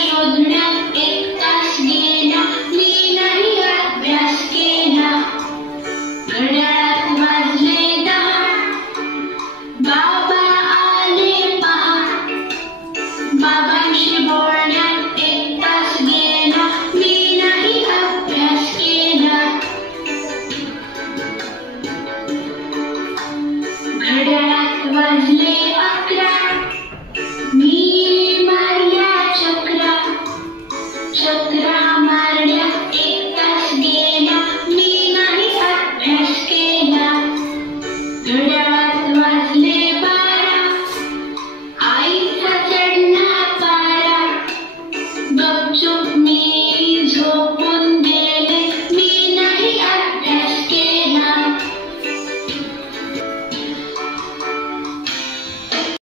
शोधण्यात 1 तास गेला, मी नाही अभ्यास केला. घड्याळात वाजले 10, बाबा आले पहा. बाबांशी बोलण्यात 1 तास गेला, मी नाही अभ्यास केला. घड्याळात वाजले 11, मी मारल्या चक्रा. चक्रा मारण्यात 1 तास गेला, मी नाही अभ्यास केला. घड्याळात वाजले 12, आईचा चढला पारा. गपचूप मी